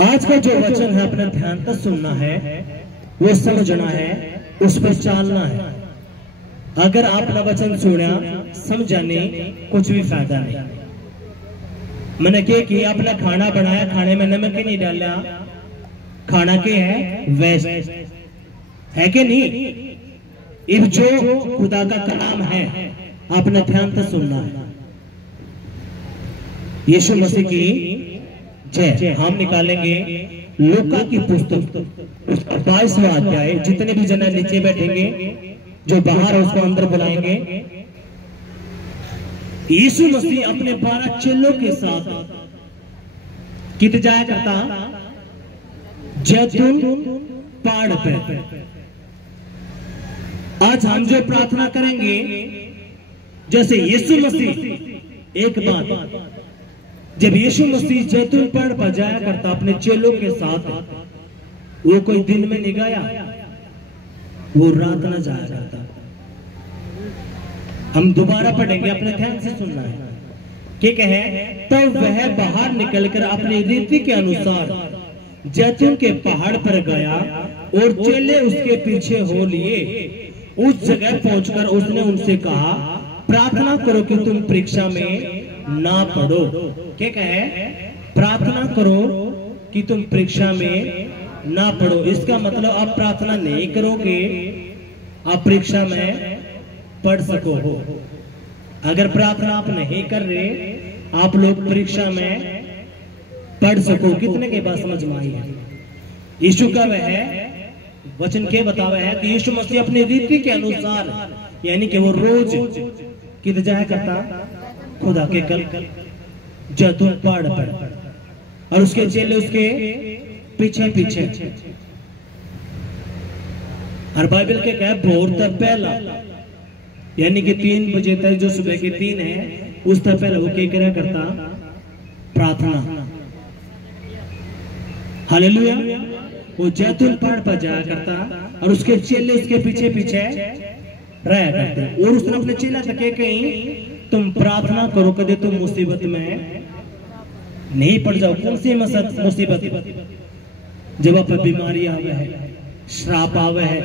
आज का जो वचन है अपने ध्यान तक सुनना है, वो समझना है, उस पर चालना है। अगर आपने वचन सुना समझा नहीं, कुछ भी फायदा नहीं। मैंने क्या किया, अपना खाना बनाया, खाने में नमक ही नहीं डाला, खाना के है वेस्ट है कि नहीं। इब जो खुदा का कलाम है आपने ध्यान से सुनना है। यीशु मसीह की जय। हम निकालेंगे लूका की पुस्तक उसका 22वां अध्याय। जितने भी जन नीचे बैठेंगे, जो बाहर है उसको अंदर बुलाएंगे। यीशु मसीह अपने 12 चेलों के साथ किधर जाया करता? जैतून पहाड़ पे। आज हम जो प्रार्थना करेंगे, जैसे यीशु मसीह, एक बात, जब यीशु मसीह जैतून पहाड़ पर जाया करता अपने चेलों के साथ, वो कोई दिन में नहीं गया, वो रात न जाया करता। हम दोबारा पढ़ेंगे, अपने ध्यान से सुनना है। ठीक है। तब वह बाहर निकलकर अपनी रीति के अनुसार जैतून के पहाड़ पर गया और चेले उसके पीछे हो लिए। उस जगह पहुंचकर उसने उनसे कहा, प्रार्थना करो कि तुम परीक्षा में ना पड़ो। क्या कहे? प्रार्थना करो कि तुम परीक्षा में ना पड़ो। इसका मतलब आप प्रार्थना नहीं करोगे, आप परीक्षा में पढ़ सको हो। अगर प्रार्थना आप नहीं कर रहे, आप लोग परीक्षा में पढ़ सको। कितने के बाद समझ में आई है? यीशु का वह वचन के बतावा है कि यीशु मसीह अपनी रीति के अनुसार, यानी कि वो रोज किधर जाया करता? खुदा के कल जैतून पहाड़ पर, और उसके चेले उसके पीछे पीछे। और बाइबल के क्या, भोर तक पहला, यानी कि 3 बजे तक, जो सुबह के 3 है, उस तक पहले वो क्या करा करता? प्रार्थना। हालेलुया। वो जैतून पहाड़ पर जाया करता और उसके चेले उसके पीछे पीछे रहा करते। और उसने अपने चेला तक कहीं, तुम प्रार्थना करो कदे तुम मुसीबत में नहीं पड़ जाओ। कौन सी मुसीबत? जब आप बीमारी आवे है, श्राप आवे है,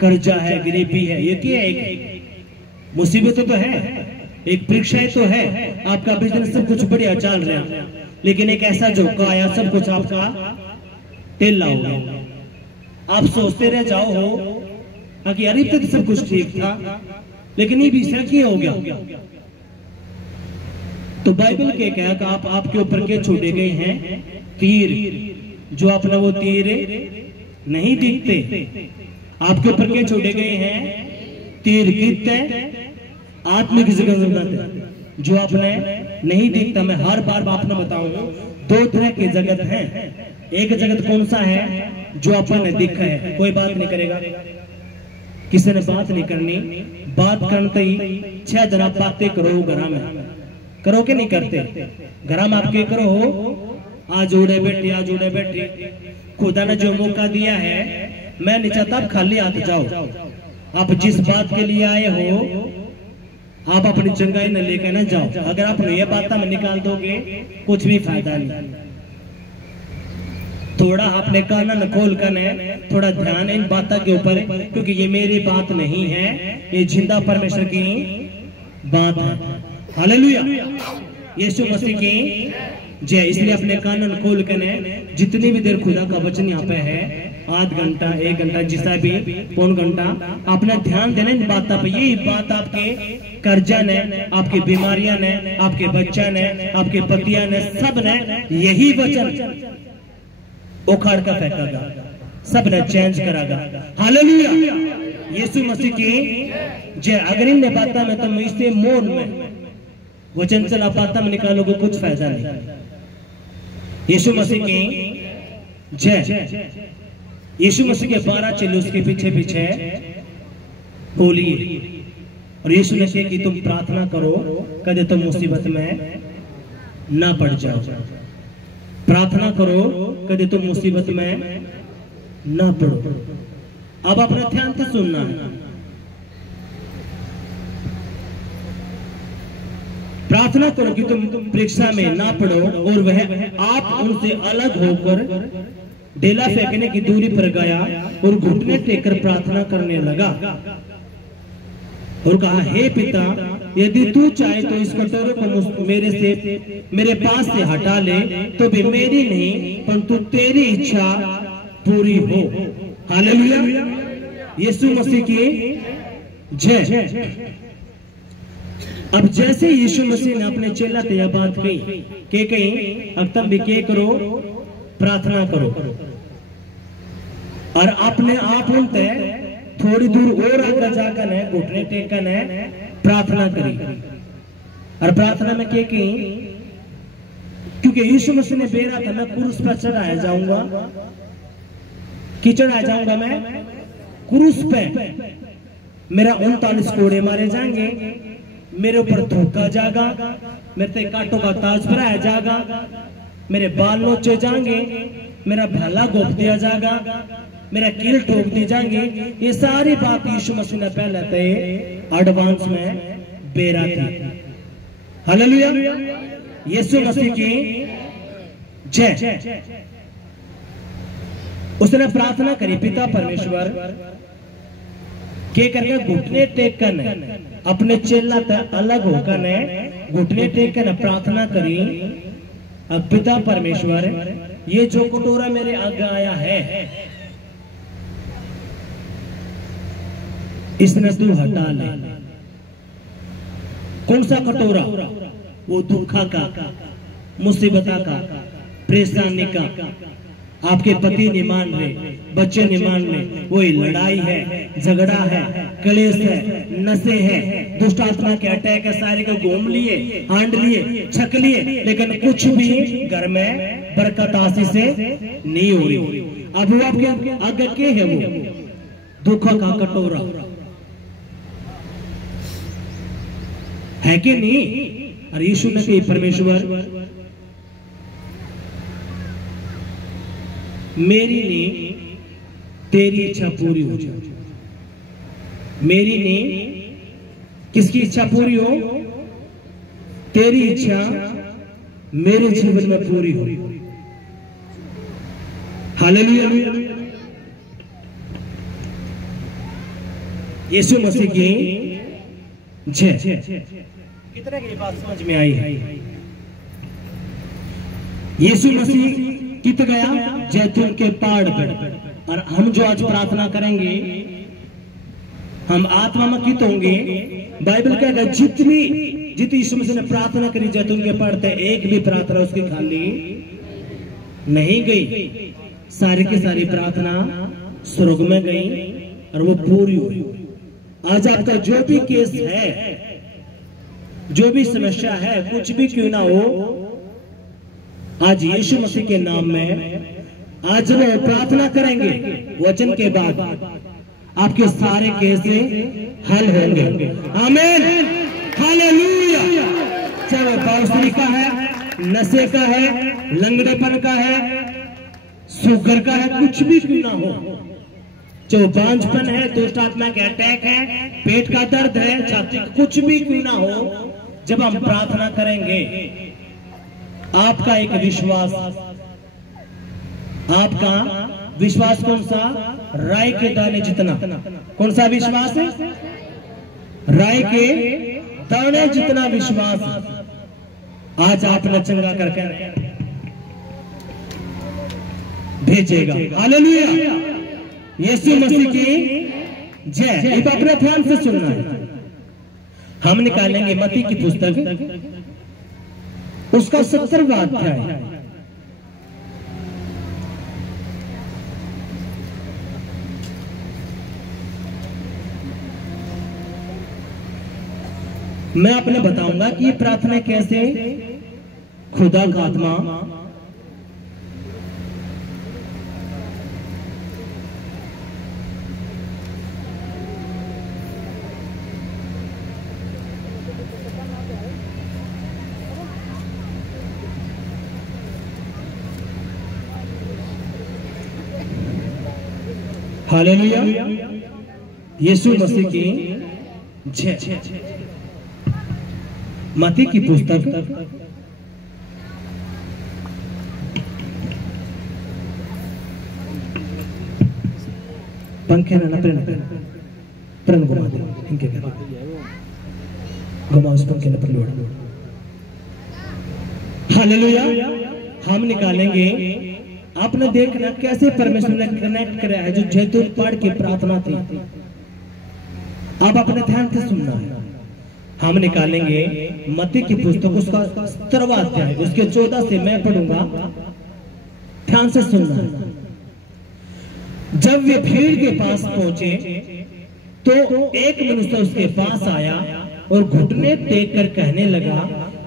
कर्जा है, गरीबी है, ये क्या है? एक मुसीबत तो है, एक परीक्षा तो है। आपका बिजनेस सब कुछ बढ़िया चल रहा, लेकिन एक ऐसा झोंका आया, सब कुछ आपका टेला हो गया। आप सोचते रह जाओ हो कि अरे तक सब कुछ ठीक था, लेकिन ये भी क्या हो गया? तो बाइबल के क्या कि आपके ऊपर के छोड़े गए हैं तीर, जो अपना वो तीर नहीं दिखते। आपके ऊपर के छोड़े गए हैं तीर, कितने आत्मिक जगत जो आपने नहीं दिखता। मैं हर बार आपने बताऊं, 2 तरह के जगत हैं। एक जगत कौन सा है? जो आपने दिखा है, कोई बात नहीं करेगा, किसी ने बात नहीं करनी। बात करते ही 6 दिन आप बातें करो घर में, करो के नहीं करते? घर में आपके करो, आज उड़े बैठे, आज उड़े बैठे। खुदा ने जो मौका दिया है, मैं नहीं चाहता आप खाली हाथ जाओ। आप जिस बात के लिए आए हो, आप अपनी चंगाई न लेकर न जाओ। अगर आप ये बात में निकाल दोगे, कुछ भी फायदा नहीं। थोड़ा अपने कान खोल कर थोड़ा ध्यान इन बातों के ऊपर, क्योंकि ये मेरी बात नहीं है, ये जिंदा परमेश्वर की बात है। हालेलुया। यीशु मसीह की जय। इसलिए अपने कान खोल कर जितनी भी देर खुदा का वचन यहाँ पे है, आध घंटा, 1 घंटा, जिसा भी, पौन घंटा, अपना ध्यान देना इन बातों पे। यही बात आपके कर्जा ने, आपकी बीमारियां ने, आपके बच्चा ने, आपके पतिया ने, सब ने यही वचन उखाड़ कर फेंकेगा, सब ने चेंज करागा। हालेलुया। यीशु मसीह की जय। अगर इन बातों में तुम इससे मोड़ में वचन चला पाता में निकालोगे, कुछ फायदा नहीं। यीशु मसीह की जय। यीशु मसीह के 12 चेले उसके पीछे पीछे बोलिए, और यीशु ने कहा कि तुम प्रार्थना करो कदे तुम मुसीबत में ना पड़ जाओ। प्रार्थना करो कदे तुम मुसीबत में ना पड़ो। अब अपने ध्यान से सुनना है। प्रार्थना करो कि तुम परीक्षा में ना पड़ो और वह आप उनसे अलग होकर डेला फेंकने की दूरी पर गया और घुटने टेककर प्रार्थना करने लगा और कहा, हे पिता, यदि तू चाहे तो इस कटोरे को मेरे पास से हटा ले, तो भी मेरी नहीं परंतु तेरी इच्छा पूरी हो। हालेलुया, यीशु मसीह की जय। अब जैसे यीशु मसीह ने अपने चेला से यह बात कही, अब तब भी क्या करो, प्रार्थना करो और अपने आप उनते थोड़ी दूर और आगे जाकर है, घुटने टेकन है, प्रार्थना करी। और प्रार्थना में क्या की, क्योंकि यीशु मसीह ने बेरा था, मैं क्रूस पर चढ़ाया जाऊंगा, कि चढ़ाया जाऊंगा मैं क्रूस पे, मेरा 39 कोड़े मारे जाएंगे, मेरे ऊपर धोखा जाएगा, मेरे ते कांटों का ताज पहनाया जाएगा, मेरे बाल नोचे जाएंगे, मेरा भला गोप दिया जाएगा, मेरा कील ठोक दी जाएंगे। ये सारी बात यीशु मसीह ने पहले थे एडवांस में बेरा थी। हालेलुया, यीशु मसीह की जय। उसने प्रार्थना करी, पिता परमेश्वर के करके घुटने टेकन अपने चेला तक अलग होकर घुटने टेकन प्रार्थना करी, अब पिता परमेश्वर, ये जो कटोरा मेरे आगे आया है इसने तू हटा ले। कौन सा कटोरा? वो दुखा का, मुसीबता का, परेशानी का। आपके पति नहीं मान रहे, बच्चे नहीं मान रहे, वही लड़ाई है, झगड़ा है, कलेश है, नशे है, दुष्ट आत्मा के अटैक है, सारे को घूम लिए, हांड लिए, छक लिए, लेकिन कुछ भी घर में बरकत आसी से नहीं हो रही। अब वो आपके आगे के है, वो दुखा का कटोरा है कि नहीं? और यीशु ने कही, परमेश्वर मेरी नहीं तेरी इच्छा पूरी हो जाए। मेरी नहीं किसकी इच्छा पूरी हो? तेरी इच्छा मेरे जीवन में पूरी हो। हालेलुया, यीशु मसीह की जय। कितना की बात समझ में आई है? यीशु मसीह कित गया जैतून के पहाड़ पर। और हम जो आज प्रार्थना करेंगे, हम आत्मा में कित होंगे? बाइबल कहेगा जितनी यीशु मसीह ने प्रार्थना करी जैतून के पहाड़ पे, एक भी प्रार्थना उसकी खाली नहीं गई। सारी की सारी प्रार्थना स्वर्ग में गई और वो पूरी हुई। आज आपका जो भी केस है, जो भी समस्या है, कुछ भी क्यों ना हो, आज यीशु मसीह के नाम में आज वो प्रार्थना करेंगे, वचन के बाद आपके सारे केस हल होंगे। आमीन, हालेलुया। चाहे वो बाउसरी का है, नशे का है, लंगड़ेपन का है, शुगर का है, कुछ भी क्यों ना हो, जो बांझपन है, दुष्ट आत्मा के अटैक है, पेट का दर्द है, छाती, कुछ भी क्यों ना हो, जब हम प्रार्थना करेंगे, आपका एक विश्वास, आपका विश्वास कौन सा? राय के दाने जितना। कौन सा विश्वास है? राय के दाने जितना विश्वास आज आपने चंगा करके भेजेगा। हालेलुया, यीशु मसीह की जय। अब अपने ध्यान से सुनना है। हम निकालेंगे मत्ती की पुस्तक, उसका 70वां अध्याय। मैं आपने बताऊंगा कि ये प्रार्थना कैसे खुदा का आत्मा हालेलुया, यीशु मसीह की जय। मत्ती की पुस्तक पंखे ना प्रण घुमा दे इनके घर घुमा उस पंखे न पर लोड़। हालेलुया। हम निकालेंगे। आपने देखना कैसे परमेश्वर ने कनेक्ट करा है जो जैतून पहाड़ की प्रार्थना थी। अब अपने ध्यान से सुनना है। हम निकालेंगे मत्ती की पुस्तक उसका 17वां अध्याय उसके 14 से मैं पढ़ूंगा, ध्यान से सुनना है। जब वे भीड़ के पास पहुंचे तो एक मनुष्य उसके पास आया और घुटने टेक कर कहने लगा,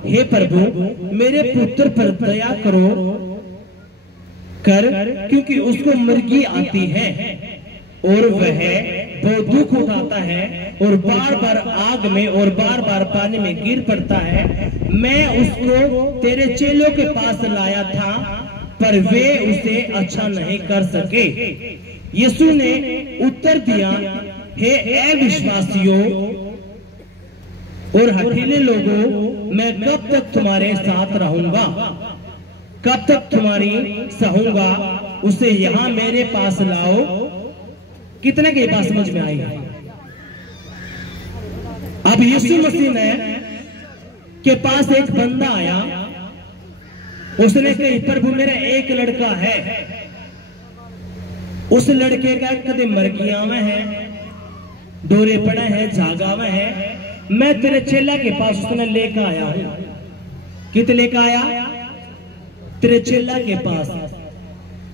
हे प्रभु मेरे पुत्र पर दया करो कर, क्योंकि उसको मृगी आती है और वह बहुत दुख उठाता है और बार बार आग में और बार बार पानी में गिर पड़ता है। मैं उसको तेरे चेलों के पास लाया था पर वे उसे अच्छा नहीं कर सके। यीशु ने उत्तर दिया, हे अविश्वासियों और हठीले लोगों, मैं कब तक तुम्हारे साथ रहूंगा, कब तक तुम्हारी सहूंगा। उसे यहाँ मेरे पास लाओ। कितने के पास समझ में आई? अब यीशु मसीह ने के पास एक बंदा आया, उसने कही, प्रभु मेरा एक लड़का है, उस लड़के का कदे मरगियां में है, डोरे पड़े हैं, जागा में है। मैं तेरे चेला के पास उसने लेकर आया हूं। कित लेकर आया? तेरे चेला के पास,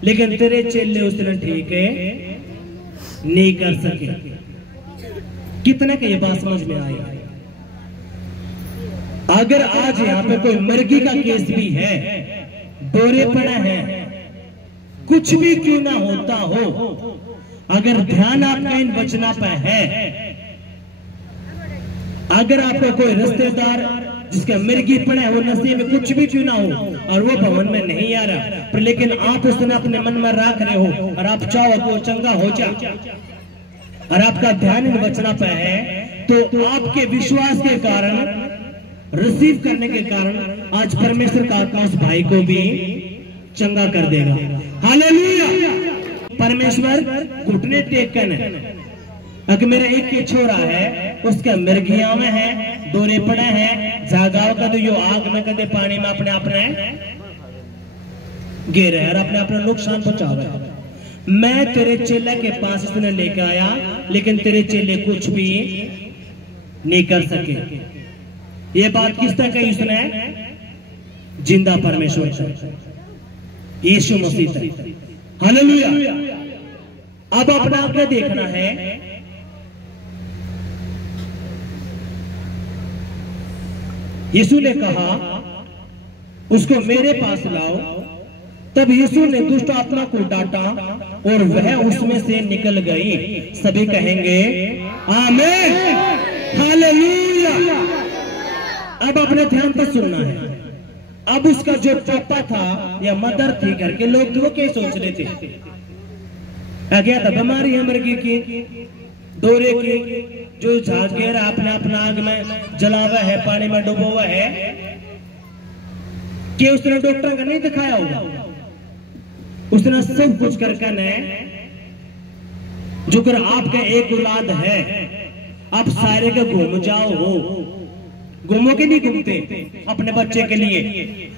लेकिन तेरे चेले उसने ठीक है नहीं कर सके। कितने के ये बात समझ में आई? अगर आज यहाँ पे कोई मर्गी का केस भी है, डोरे पड़ा है, कुछ भी क्यों ना होता हो, अगर ध्यान आपका इन वचना पे है, अगर आपको कोई रिश्तेदार जिसका मिर्गी पड़ा है वो नसीब में कुछ भी क्यों ना हो और वो भवन में नहीं आ रहा, पर लेकिन आप उसने अपने मन में रख रहे हो और आप चाहो कि वो चंगा हो जाए और आपका ध्यान इन वचना पे है, तो आपके विश्वास के कारण, रिसीव करने के कारण आज परमेश्वर का आत्मा उस भाई को भी चंगा कर देगा। हालेलुया। परमेश्वर घुटने टेकन है। अगर मेरा एक ही छोरा है, उसका मिर्गिया में है, डोरे पड़े हैं, जागाव का यो आग में कदे पानी में अपने अपने गिर है और अपने अपने नुकसान पहुंचा रहा है। मैं तेरे चेले के पास इसने लेकर आया, लेकिन तेरे चेले कुछ भी नहीं कर सके। ये बात किस तरह कही उसने? जिंदा परमेश्वर से, यीशु मसीह से। हालेलुया। अब अपना आगे देखना है। यीशु ने कहा उसको मेरे पास लाओ। तब यीशु ने दुष्ट आत्मा को डांटा और वह उसमें से निकल गई। सभी कहेंगे आमीन, हालेलुया। अब अपने ध्यान से सुनना है। अब उसका जो पापा था या मदर थी, घर के लोग तो वो क्या सोच रहे थे? क्या था? बीमारी है मर्गी की, डोरे की, जो झाकेर आपने अपना आग में जलावा है, पानी में डूबा हुआ है, कि उसने डॉक्टर का नहीं दिखाया होगा। उसने सब कुछ करके ने जो कर आपका एक औलाद है, आप सारे के घूम जाओ हो, घूमो के नहीं घूमते अपने बच्चे के लिए।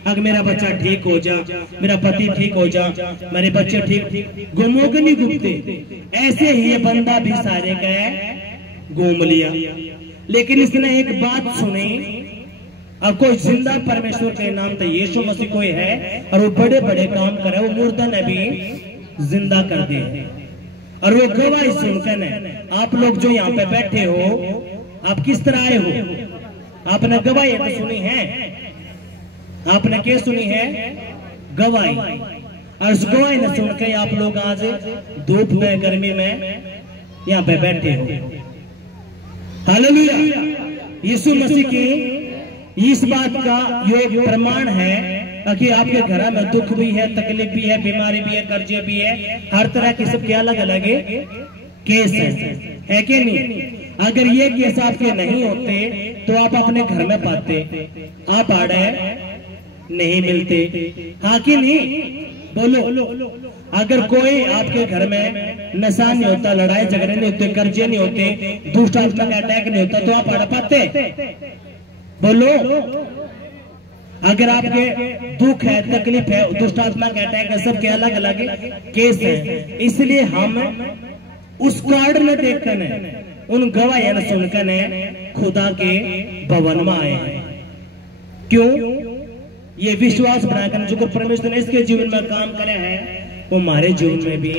अगर मेरा बच्चा ठीक हो जा, मेरा पति ठीक हो जा, मेरे बच्चे ठीक, घूमो के नहीं घूमते। ऐसे ही ये बंदा भी सारे का घूम लिया, लेकिन इसने एक बात सुनी। अब कोई जिंदा परमेश्वर के नाम तो यीशु मसीह कोई है और वो बड़े बड़े काम करे, वो मुर्दा ने भी जिंदा कर दे। और वो गवाही सुनकर आप लोग जो यहाँ पे बैठे हो, आप किस तरह आए हो? आपने गवाही तो सुनी है। आपने क्या सुनी है? गवाही। और उस गवाही ने सुनकर आप लोग आज धूप में, गर्मी में यहाँ पे बैठे हो। हालेलुया। यीशु मसीह की इस बात का योग प्रमाण है कि आपके घर में दुख भी है, तकलीफ भी है, बीमारी भी है, कर्जे भी है, हर तरह की सबके अलग अलग केस है कि नहीं? अगर ये केस आपके नहीं होते तो आप अपने घर में पाते, आप आड़े नहीं मिलते, हाँ कि नहीं? बोलो। अगर कोई आपके घर में नशा नहीं होता, लड़ाई झगड़े नहीं होते, कर्जे नहीं होते, दुष्ट आत्मा का अटैक नहीं होता, तो आप आड़ पाते? बोलो। अगर आपके दुख है, तकलीफ है, दुष्ट आत्मा का अटैक है, सबके अलग अलग केस है, इसलिए हम उस कार्ड न देखकर, उन गवाह सुनकर खुदा के भवन में आए हैं। क्यों? ये विश्वास बनाकर जो परमेश्वर ने इसके जीवन में काम करे है, वो हमारे जीवन में भी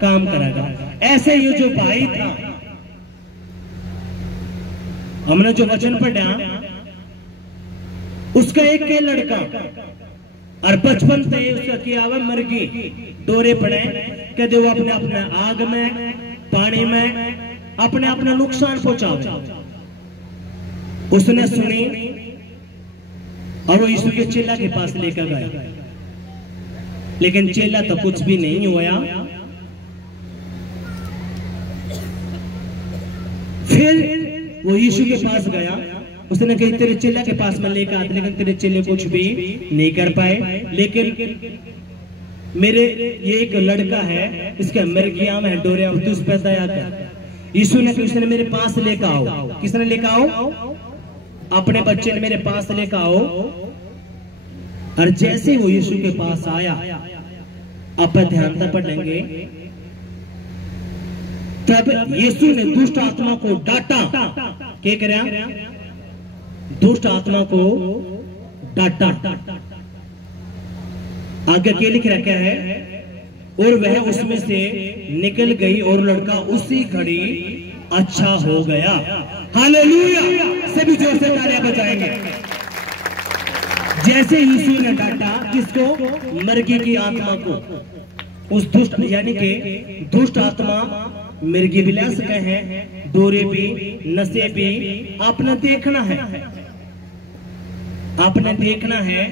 काम करेगा। ऐसे ये जो भाई था, हमने जो वचन पढ़ा, उसका एक लड़का और बचपन से उसका किया हुआ मर्गी डोरे पड़े, कहते वो अपने अपने आग में, पानी में अपने अपना नुकसान पहुंचावे। उसने सुनी और वो यीशु के चेला के पास लेकर गया, लेकिन चेला तो कुछ भी नहीं हुआ। फिर वो यीशु के पास गया, उसने कही तेरे चेला के पास में लेकर आते, लेकिन तेरे चेले कुछ भी नहीं कर पाए। लेकिन मेरे ये एक लड़का है, इसके मर्गिया में डोरिया, तू उस पर दया कर। यीशु ने कहा उसने मेरे पास लेकर आओ। किसने लेकर आओ? अपने बच्चे ने मेरे पास लेकर आओ। और जैसे वो यीशु के पास आया, आप ध्यान से पढ़ेंगे, तब यीशु ने दुष्ट आत्मा को डांटा। क्या करा? दुष्ट आत्मा को डांटा। आगे क्या लिख रखा है? और वह उसमें से निकल गई और लड़का उसी घड़ी अच्छा हो गया। हालेलुया! सभी जोर से तालियां बजाएंगे। जैसे यीशु ने डांटा किसको? मर्गी की आत्मा को, उस दुष्ट यानी कि दुष्ट आत्मा मृगी विलास का है, डोरे भी, नशे भी, आपने देखना है, आपने देखना है।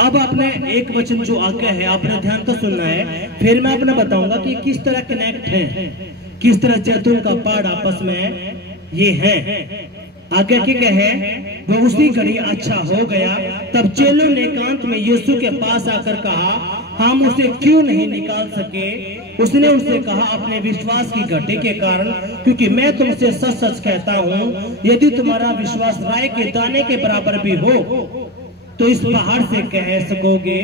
अब आपने एक वचन जो आज्ञा है आपने ध्यान से सुनना है, फिर मैं आपने बताऊंगा कि किस तरह कनेक्ट है, किस तरह जैतून का पहाड़ आपस में ये है। आज्ञा क्या है? वो उसी घड़ी अच्छा हो गया। तब चेलों ने एकांत में यीशु के पास आकर कहा, हम उसे क्यों नहीं निकाल सके? उसने उनसे कहा, अपने विश्वास की घटी के कारण, क्योंकि मैं तुमसे सच सच कहता हूँ, यदि तुम्हारा विश्वास राई के दाने के बराबर भी हो तो इस पहाड़ से कह सकोगे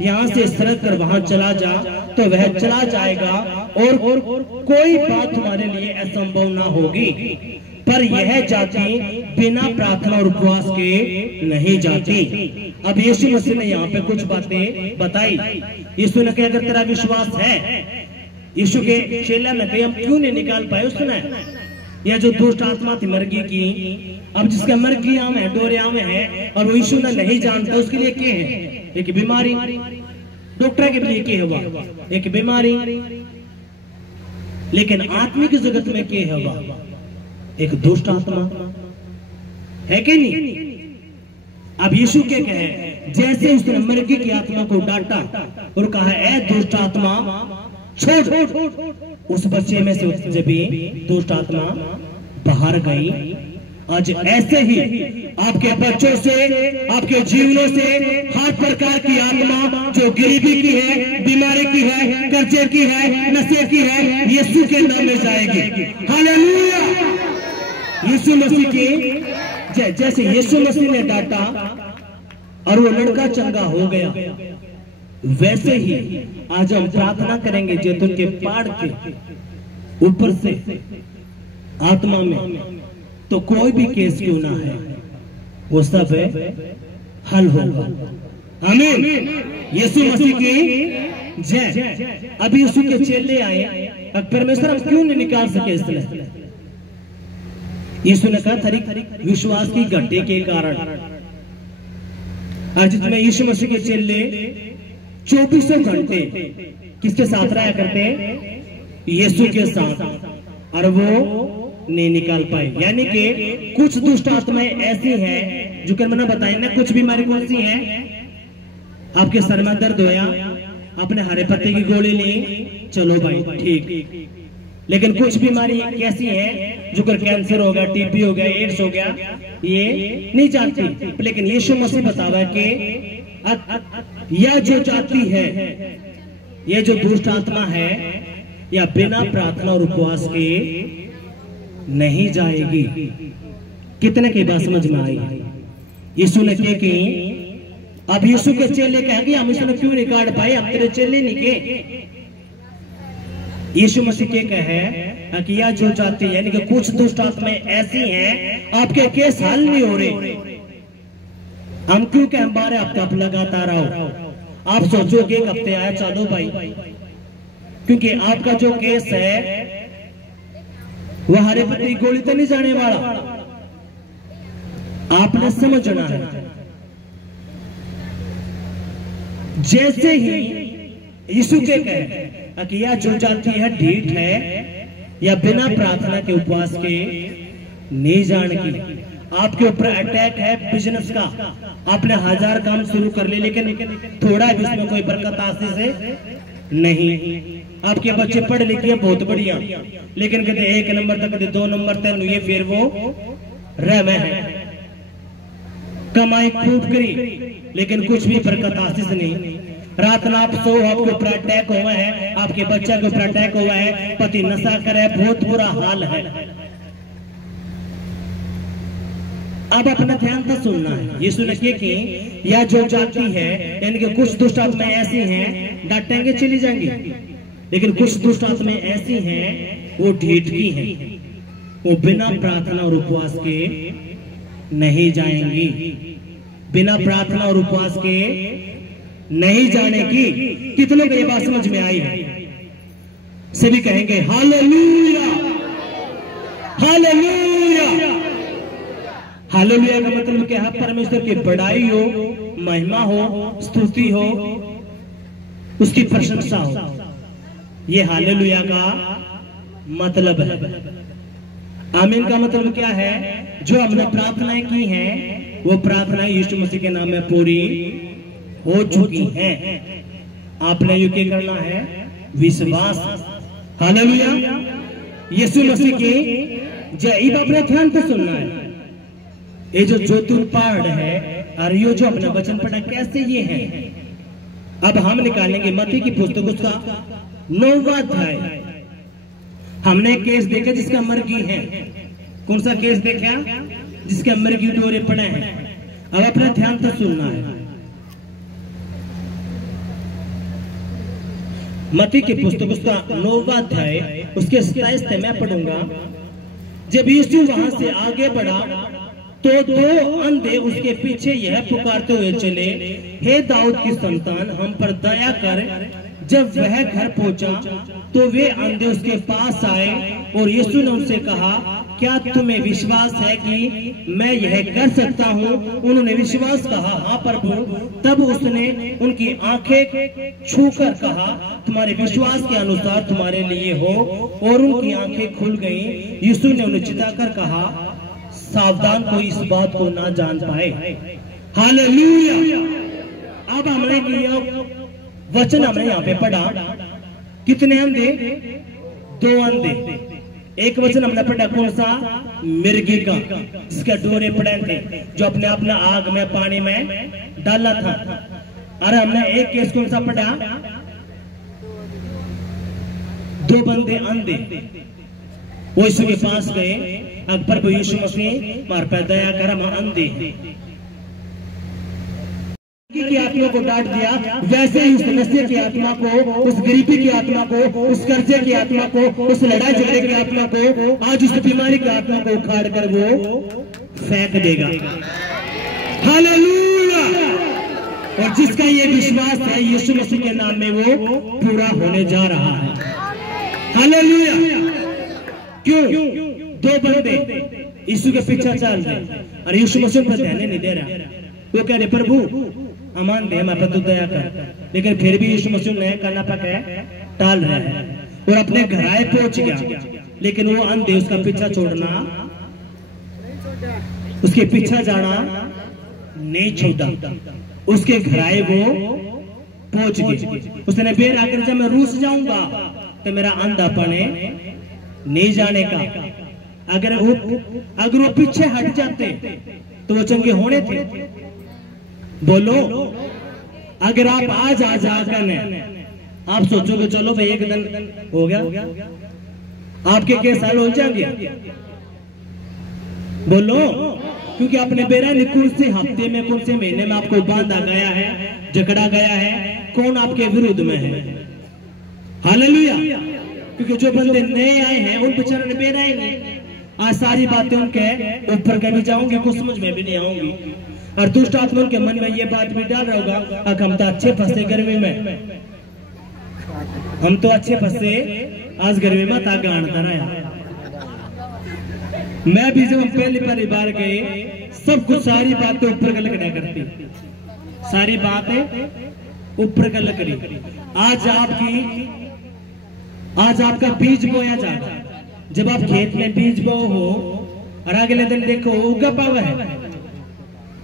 यहाँ से सरक कर वहां चला जा, तो वह चला जाएगा और कोई बात तुम्हारे लिए असंभव ना होगी। पर यह जाति बिना प्रार्थना और उपवास के नहीं जाती। अब यीशु मसीह ने यहाँ पे कुछ बातें बताई। यीशु ने कहा, अगर तेरा विश्वास है, यीशु के चेला ने कहा, हम क्यों नहीं निकाल पाए? उसने यह जो दुष्ट आत्मा थी मर्गी की, अब जिसका मर्गी आम है, डोरिया में है, और वो यीशु ने नहीं जानता, उसके लिए क्या है? एक बीमारी। डॉक्टर के लिए क्या हुआ? एक बीमारी। लेकिन आत्मिक जगत में क्या हुआ? एक दुष्ट आत्मा है कि नहीं? अब यीशु क्या कहे? जैसे उसने मर्गी की आत्मा को डांटा और कहा, ऐ दुष्ट आत्मा छोड़, उस बच्चे में से जब दुष्ट आत्मा बाहर गई। आज ऐसे ही आपके बच्चों से, आपके जीवनों से हर प्रकार की आत्मा जो गरीबी की है, बीमारी की है, कर्जे की है, नशे की है, यीशु के नाम में जाएगी। हालेलुया! यीशु मसीह की जैसे यीशु मसीह ने डांटा और वो लड़का चंगा हो गया, वैसे ही आज हम प्रार्थना करेंगे जैतून के पहाड़ के ऊपर से आत्मा में, तो कोई भी केस क्यों ना है, वो सब हल होगा। आमीन। यीशु मसीह की जय। अभी यीशु के चेले आए, अब परमेश्वर हम क्यों नहीं निकाल सके इसलिए? यीशु ने कहा, थरी विश्वास की घटी के कारण। आज जिसमें यीशु मसीह के चेले 24 घंटे किसके साथ रहा करते हैं? यीशु के साथ, और वो नहीं निकाल पाए। यानी कि कुछ दुष्ट आत्माएं ऐसी हैं जो कि मैंने बताया ना, कुछ बीमारी कौन सी है? आपके सर में दर्द होया, आपने हरे पत्ते की गोली ली, चलो भाई ठीक, लेकिन कुछ बीमारी कैसी है जो कर कैंसर हो गया, टीबी हो गया, एड्स हो गया, ये नहीं जानती। लेकिन यीशु मसीह बतावा कि यह जो जाती है, ये जो दुष्ट आत्मा है, या बिना प्रार्थना और उपवास के नहीं जाएगी। कितने की बात समझ में आई? यीशु ने कहा कि अब यीशु के चेले कहेंगे हम इसने क्यों रिकॉर्ड पाए, हम तेरे चेले नहीं के। यीशु मसीह के कहे कि यह जो जाती है, यानी कि कुछ दुष्ट आत्माएं ऐसी हैं आपके केस हल नहीं हो रहे, हम क्यों कह बारे हफ्ते आप लगातार आओ। आप सोचो कि एक हफ्ते आया चलो भाई, क्योंकि आपका जो केस है वह हरे पत्ती गोली तो नहीं जाने वाला, आपने समझना है। जैसे ही यीशु के कहे कि यह जो जाती है ढीठ है या बिना प्रार्थना के उपवास के नहीं जानगी। आपके ऊपर अटैक है बिजनेस का, आपने 1000 काम शुरू कर लिए लेकिन थोड़ा भी उसमें कोई बरकत आती से नहीं। आपके बच्चे पढ़ लिखे बहुत बढ़िया, लेकिन कहते 1 नंबर तक, कहते 2 नंबर तक ये, फिर वो रह में है। कमाई खूब करी लेकिन कुछ भी बरकत आशीष नहीं। रात ना आप सो, आपके ऊपर अटैक हुआ है, आपके बच्चे के ऊपर अटैक हुआ है, पति नशा करे, बहुत बुरा हाल है। अब अपना ध्यान से सुनना है। यीशु ने कहा कि यह जो जाती है, यानी कि कुछ दुष्ट आत्माएं ऐसी हैं डांटेंगे चली जाएंगी, लेकिन कुछ दुष्ट आत्माएं ऐसी हैं वो ढीठ की हैं, वो बिना प्रार्थना और उपवास के नहीं जाएंगी। बिना प्रार्थना और उपवास के नहीं जाने की। कितनों को ये बात समझ में आई है? सभी कहेंगे हालेलुया, हालेलुया। हालेलुया का मतलब क्या है? परमेश्वर की बड़ाई हो, महिमा हो, स्तुति हो, उसकी प्रशंसा हो, ये हालेलुया का मतलब है। आमीन का मतलब क्या है? जो हमने प्रार्थनाएं की हैं वो प्रार्थनाएं यीशु मसीह के नाम में पूरी हो चुकी हैं। आपने ये क्या करना है? विश्वास। हालेलुया, यीशु मसीह की जय। अब अपने ध्यान से सुनना है। ये जो जोतून पहाड़ है और ये जो अपना वचन पढ़ा, कैसे ये है? अब हम निकालेंगे मत्ती की पुस्तक उसका 9वां अध्याय। हमने केस देखा जिसका मर्गी है। कौन सा केस देखा? जिसके मर्गी डोरे पड़े हैं। अब अपना ध्यान से सुनना है। मत्ती की पुस्तक उसका 9वां अध्याय उसके 27 से मैं पढ़ूंगा। जब यीशु वहां से आगे बढ़ा तो 2 अंधे उसके पीछे यह पुकारते हुए चले, हे दाऊद की संतान, हम पर दया कर। जब वह घर पहुंचा तो वे अंधे उसके पास आए और यीशु ने उनसे कहा, क्या तुम्हें विश्वास है कि मैं यह कर सकता हूँ? उन्होंने विश्वास कहा, हाँ प्रभु। तब उसने उनकी आंखें छूकर कहा, तुम्हारे विश्वास के अनुसार तुम्हारे लिए हो, और उनकी आंखें खुल गईं। यीशु ने उन्हें चिताकर कहा, सावधान कोई इस बात को ना जान पाए। हालेलुया। अब हमने वचन हमने यहाँ पे पढ़ा। कितने अंधे? 2 अंधे। एक वचन हमने पढ़ा कौन सा? मिर्गी का, जिसके डोरे पड़े थे, जो अपने अपना आग में पानी में डाला था। और हमने एक केस कौन सा पढ़ा? 2 बंदे अंधे वो यीशु के पास गए, प्रभु यीशु मसीह मार पर दया कर, हम अंधे की आत्मा को डांट दिया, वैसे ही उस नशे की आत्मा को, उस गरीबी की आत्मा को, उस कर्जे की आत्मा को, उस लड़ाई झगड़े की आत्मा को, आज उस बीमारी की आत्मा को उखाड़ कर वो फेंक देगा। हालेलुया। और जिसका ये विश्वास है यीशु मसीह के नाम में, वो पूरा होने जा रहा है। हालेलुया। क्यों? 2 बंदे यीशु के पीछे चल रहे और यीशु मसीह पर ध्यान नहीं दे रहा। वो कह रहे, प्रभु अमान दे, हमारे पर दया कर। लेकिन फिर भी यीशु मसीह ने करना पका टाल रहा है और अपने घराए पहुंच गया। लेकिन वो अंधे उसका पीछा छोड़ना, उसके पीछा जाना नहीं छोड़ा। उसके घराए वो पहुंच गए। उसने बेर आकर जब मैं रूस जाऊंगा तो मेरा अंधापन नहीं जाने का। अगर वो पीछे हट जाते तो वो चंगे होने थे। बोलो, अगर आप आज आ जाकर आप सोचोगे चलो भाई एक दिन हो गया, आपके क्या साल हो जाएंगे? बोलो, क्योंकि आपने बेरा ने कौन से हफ्ते में कौन से महीने में आपको बांधा गया है, जकड़ा गया है, कौन आपके विरुद्ध में है? हालेलुया। क्योंकि जो बंदे नए आए हैं उन बेचारों ने बेरा ही नहीं। आज सारी बातें उनके ऊपर कभी जाऊंगी, कुछ समझ में भी नहीं आऊंगी। और दुष्ट आत्मा उनके मन में ये बात भी डाल रहा होगा, हम तो अच्छे फंसे गर्मी में, हम तो अच्छे फंसे आज गर्मी में तागा आनता रहा। मैं भी जब पहली बार गए सब कुछ सारी बातें ऊपर का लकड़ा करती, सारी बातें ऊपर का लकड़ी। आज आपका बीज बोया जाता, जब आप खेत में बीज बो हो और अगले दिन देखो उगा पावा है,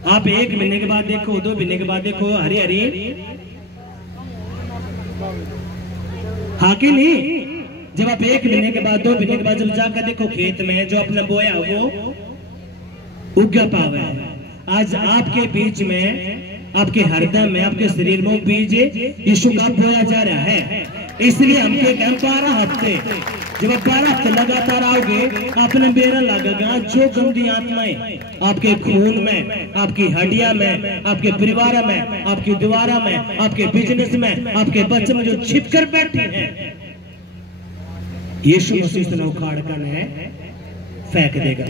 आप 1 महीने के बाद देखो, 2 महीने के बाद देखो हरी हरी, हाँ कि नहीं? जब आप 1 महीने के बाद 2 महीने के बाद जब जाकर देखो खेत में जो आपने बोया वो उगा पावा है। आज आपके बीच में, आपके हृदय में, आपके शरीर में बीज यीशु का बोया जा रहा है। इसलिए हमके 12 हफ्ते, जब आप 12 हफ्ते लगातार आओगे आपने बेरा लगेगा। जो गंदी आत्माएं आपके खून में, आपकी हड्डियां में, आपके परिवार में, आपकी दीवारा में, आपके बिजनेस में, आपके बच्चे में जो छिप कर बैठी है, यीशु मसीह से उखाड़ कर फेंक देगा।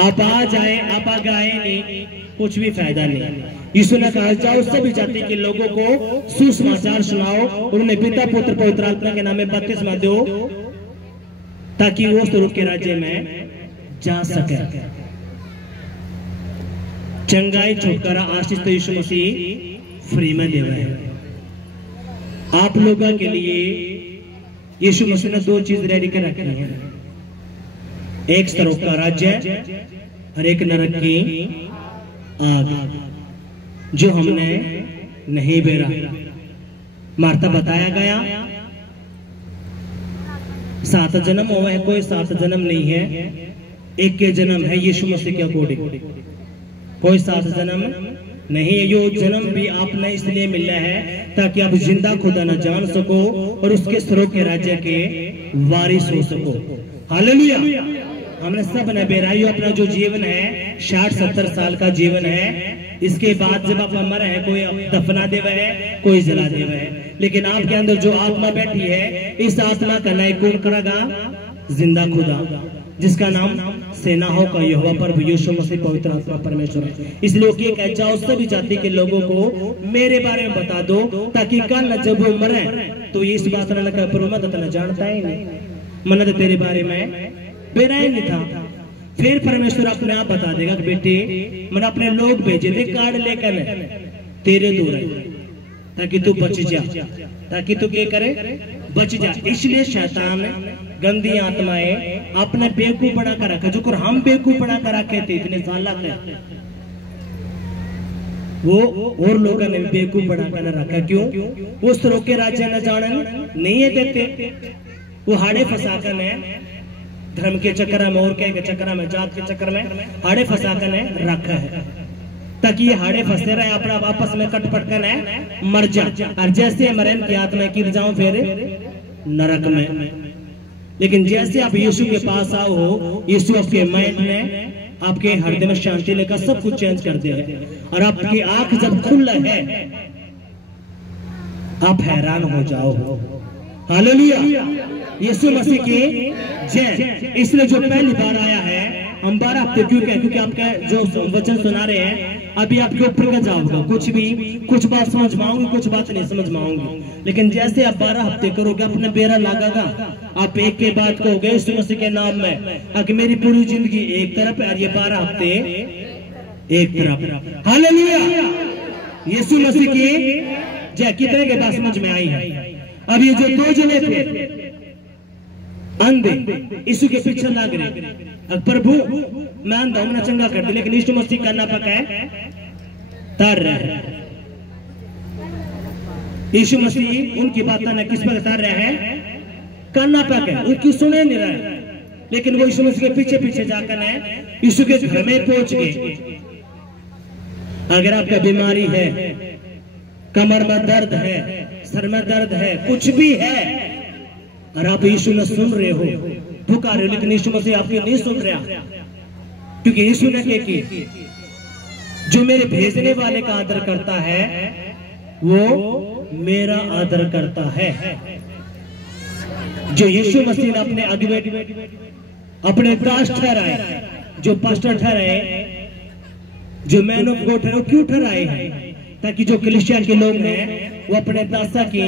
आप आ जाए, आप आ गए नहीं, कुछ भी फायदा नहीं। यीशु ने कहा जाओ सभी जाति के लोगों को सुसमाचार सुनाओ और उन्हें पिता पुत्र पवित्र आत्मा के नाम में बपतिस्मा दो, ताकि वो स्वर्ग के राज्य में जा सके। चंगाई छुटकारा आशीष तो यीशु मसीह फ्री में दे रहे हैं आप लोगों के लिए। यीशु मसीह ने 2 चीज रेडी कर रखी है, एक स्वर्ग का राज्य और एक नरक की आग, जो हमने नहीं बेरा। मार्ता बताया गया 7 जन्म हुआ है, कोई 7 जन्म नहीं है, एक के जन्म है यीशु मसीह के अकॉर्डिंग, कोई 7 जन्म नहीं है। यो जन्म भी आपने इसलिए मिला है ताकि आप जिंदा खुदा न जान सको और उसके स्वर्ग के राज्य के वारिस हो सको। हालेलुया। हमने सब ने बेराई अपना जो जीवन है 60-70 साल का जीवन है, इसके बाद जब आप मर है, कोई दफना देवा है, कोई जला देवा है, लेकिन आपके अंदर जो आत्मा बैठी है, इस आत्मा का न्याय कौन करेगा? जिंदा खुदा, जिसका नाम सेनाओं का यहोवा प्रभु यीशु मसीह पवित्र आत्मा परमेश्वर है। इसलिए कि कह जाओ सभी जाति के लोगों को मेरे बारे में बता दो, ताकि कल जब वो मरे तो ये इस बात न कहे प्रभु मैं तो जानता ही नहीं, मैंने तो तेरे बारे में बेरा ही नहीं था। फिर परमेश्वर अपने आप बता देगा कि बेटे मैंने अपने लोग भेजे थे कार्ड लेकर तेरे दूर है, ताकि तू बच जा, ताकि तू क्या करे? बच जा। इसलिए शैतान गंदी आत्माएं अपने बेवकूफ बना कर रखा, जो हम बेवकूफ बना कर रखे थे इतने साल तक, वो और लोगों ने बेवकूफ बना कर रखा। क्यों? वो स्वर्ग के राज्य न जाने नहीं है देते, वो हाड़े फंसाकर ने धर्म के चक्कर में और के चक्कर में, जात के चक्कर में हाड़े फंसाकर ने रखा है, ताकि ये हाड़े फंसते रहे, अपना आपस में कटपट कर मर जा, और जैसे मरे की आत्मा गिर जाओ फिर नरक में। लेकिन जैसे आप यीशु के पास आओ हो, यीशु आपके माइंड में, आपके हृदय में शांति लेकर सब कुछ चेंज कर दे, और आपकी आंख जब खुल है आप हैरान हो जाओ। हालेलुया। यीशु मसीह की जय। इसलिए जो पहली बार आया है, हम 12 हफ्ते क्यों कहें? क्योंकि आपका जो वचन सुना रहे हैं अभी आपके ऊपर का जाओगे, कुछ बात समझ पाऊंगी, कुछ बात नहीं समझ पाऊंगी, लेकिन जैसे आप 12 हफ्ते करोगे अपने बेरा लागेगा, आप एक के बाद कहोगे यीशु मसीह के नाम में, अगर मेरी पूरी जिंदगी एक तरफ और ये 12 हफ्ते एक तरफ। हालेलुया। यीशु मसीह की जय। कितने के बात समझ में आई है? अब ये जो 2 जने थे अंधे यीशु के पीछे लग रहे, प्रभु मैं अंधा हूं, चंगा कर दे, लेकिन यीशु मसीह करना पका है तर रहे। यीशु मसीह उनकी बात ना किस पर कर रहे हैं? कर्नाटक है, उनकी सुने नहीं रहा, लेकिन वो यीशु मसीह के पीछे पीछे जाकर यीशु के घर में पहुंच गए। अगर आपका बीमारी है, कमर में दर्द है, सर में दर्द है, कुछ भी है, और आप यीशु ने सुन रहे हो, पुकार रहे हो, लेकिन यीशु मसीह आपकी नहीं सुन रहा, क्योंकि यीशु ने क्या की, जो मेरे भेजने वाले का आदर करता है वो मेरा आदर करता है। जो यीशु मसीह ने अपने अगुवे, अपने दास ठहराए, जो पास्टर ठहराए, जो मैन ऑफ गॉड ठहराए, क्यों ठहराए हैं? ताकि जो कलीसिया के लोग हैं वो अपने दासा की,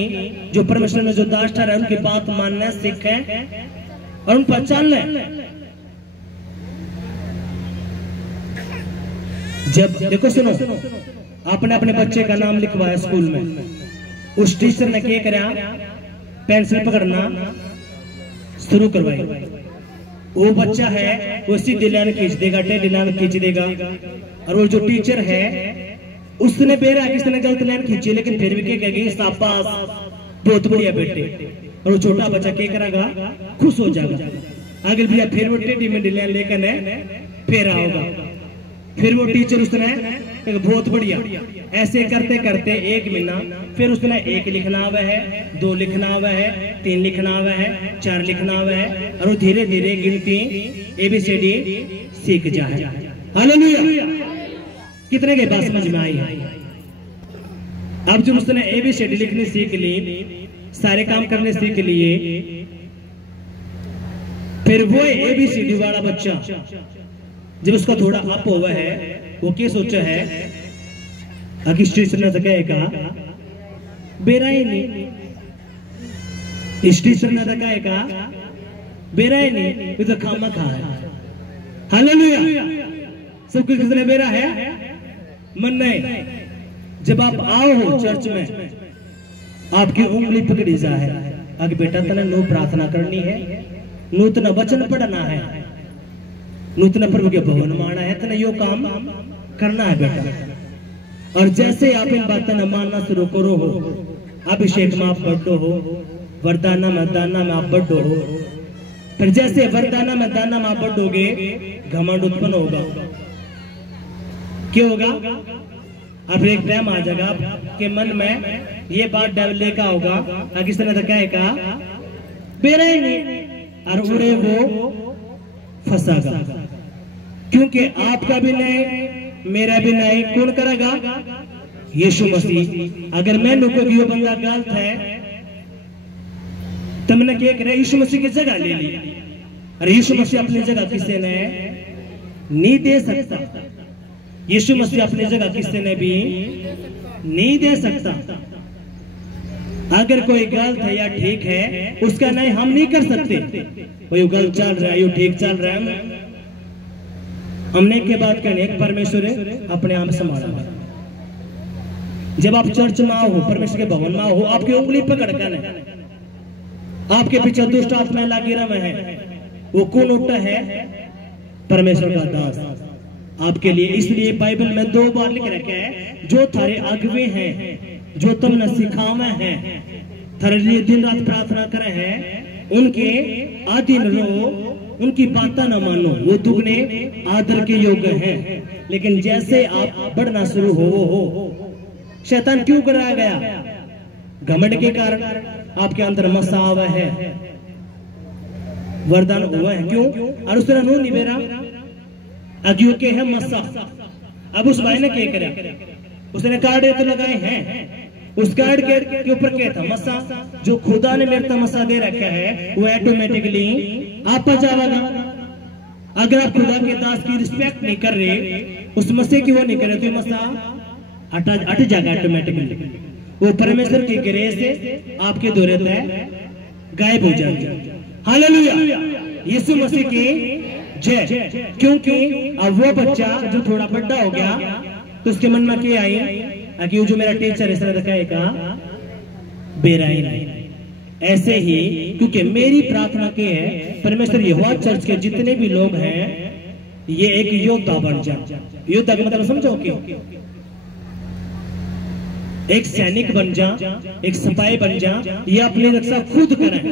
जो परमेश्वर ने जो दास ठहराए, उनकी बात मानना सीखें और उन पर चलना। जब देखो सुनो, आपने अपने बच्चे का नाम लिखवाया स्कूल में, उस टीचर ने क्या करा, पेंसिल पकड़ना शुरू करवाई। वो बच्चा है वो सीधी लाइन खींच देगा, टेढ़ी लाइन खींच देगा, और वो जो टीचर है उसने बेरा किसने गलत लाइन खींची, लेकिन फिर भी क्या कहेगी, शाबाश बहुत बढ़िया बेटे। और वो छोटा बच्चा क्या करेगा, खुश हो जाएगा, आगे भैया फिर वो टेढ़ी मेढ़ी लाइन लेकर फिर आओगा, फिर वो टीचर उसने बहुत बढ़िया। ऐसे करते करते एक महीना, फिर उसने 1 लिखना हुआ है, 2 लिखना हुआ है, 3 लिखना हुआ है, 4 लिखना हुआ है, और वो धीरे धीरे गिनती ABCD सीख जाए। हालेलुया! कितने के बात समझ में आई? अब जब उसने ABCD लिखनी सीख ली, सारे काम करने सीख लिए, फिर वो ABCD वाला बच्चा जब उसका थोड़ा अप हुआ है, वो क्या सोचा है, इस टीचर ने तो कहेगा बेरा ही नहीं, इस टीचर ने तो कहेगा बेरा ही नहीं, ये तो खामा खा है। हालेलुया! सब कुछ किसने बेरा है, मन नहीं। जब आप आओ हो चर्च में, आपकी उंगली पकड़ी जाए, अगर बेटा तने नो प्रार्थना करनी है, नूतन वचन पढ़ना है, नूतन प्रभु के भवन माना है, तो यो काम करना है बेटा। और जैसे आप इन बातों न मानना शुरू करो हो, अभिषेक में आप बढ़ो हो, वरदाना में दाना में आप बढ़ो हो, फिर जैसे वरदाना में दाना में आप बढ़ोगे, घमंड उत्पन्न होगा। क्या होगा? अब एक टाइम आ जाएगा आपके मन में ये बात डर लेकर होगा, किसी ने तो कहेगा बेरा ही नहीं, और उड़े वो फंसागा, क्योंकि आपका भी नहीं, मेरा भी नहीं, कौन करेगा? यीशु मसीह। अगर मैं नुको यो बंदा गलत है, तो मैंने क्या करे, यीशु मसीह की जगह ले ली। अरे यीशु मसीह अपनी जगह किसी ने नहीं दे सकता, यीशु मसीह अपनी जगह किसी ने भी नहीं दे सकता। अगर कोई गलत है या ठीक है, उसका नहीं हम नहीं कर सकते। कोई गलत चल रहा है, यो ठीक चल रहा है, हमने के बाद कहने परमेश्वर अपने आप संभाला। जब आप चर्च में आओ, परमेश्वर के भवन में आओ, आपकी उंगली पकड़ कर आपके पीछे दुष्ट आत्माएं लगी रहे हैं, वो कौन उठा है? परमेश्वर का दास आपके लिए। इसलिए बाइबल में 2 बार लिख रखे हैं, जो थारे अगुवे हैं, जो तुमने सिखावे हैं, थारे लिए दिन रात प्रार्थना करे हैं, उनके अधीन रहो, उनकी बातें न मानो, वो दुगने आदर के योग्य हैं। लेकिन जैसे आप बढ़ना शुरू हो, शैतान क्यों कराया गया? घमंड के कारण आपके अंदर मसा हुआ है, वरदान हुआ है, क्यों? और उस तरह नहीं मेरा अज्ञो के है मसा। अब उस भाई ने क्या करा? उसने कार्ड तो लगाए हैं, उस कार्ड के ऊपर क्या था? मसा। जो खुदा ने मेरे मसा दे रखा है, वो ऑटोमेटिकली आप पर जाएगा। अगर आप खुदा के दास की रिस्पेक्ट नहीं कर रहे, उस मसे की वो नहीं कर रहे, तो मसा हट जाएगा ऑटोमेटिकली। वो परमेश्वर की ग्रेस से आपके दौरे गायब हो जाएगा। हालेलुया! यीशु मसीह की जय। क्योंकि अब वो बच्चा जो थोड़ा बड़ा हो गया, तो उसके मन में क्या आई कि जो मेरा टीचर है सर कहेगा बेरा ही नहीं। ऐसे ही क्योंकि मेरी प्रार्थना के है, परमेश्वर यहोवा चर्च के जितने भी लोग हैं, ये एक योद्धा बन जाए। योद्धा का मतलब समझो कि एक सैनिक बन जा, एक सिपाही बन जा, ये अपनी रक्षा खुद करें।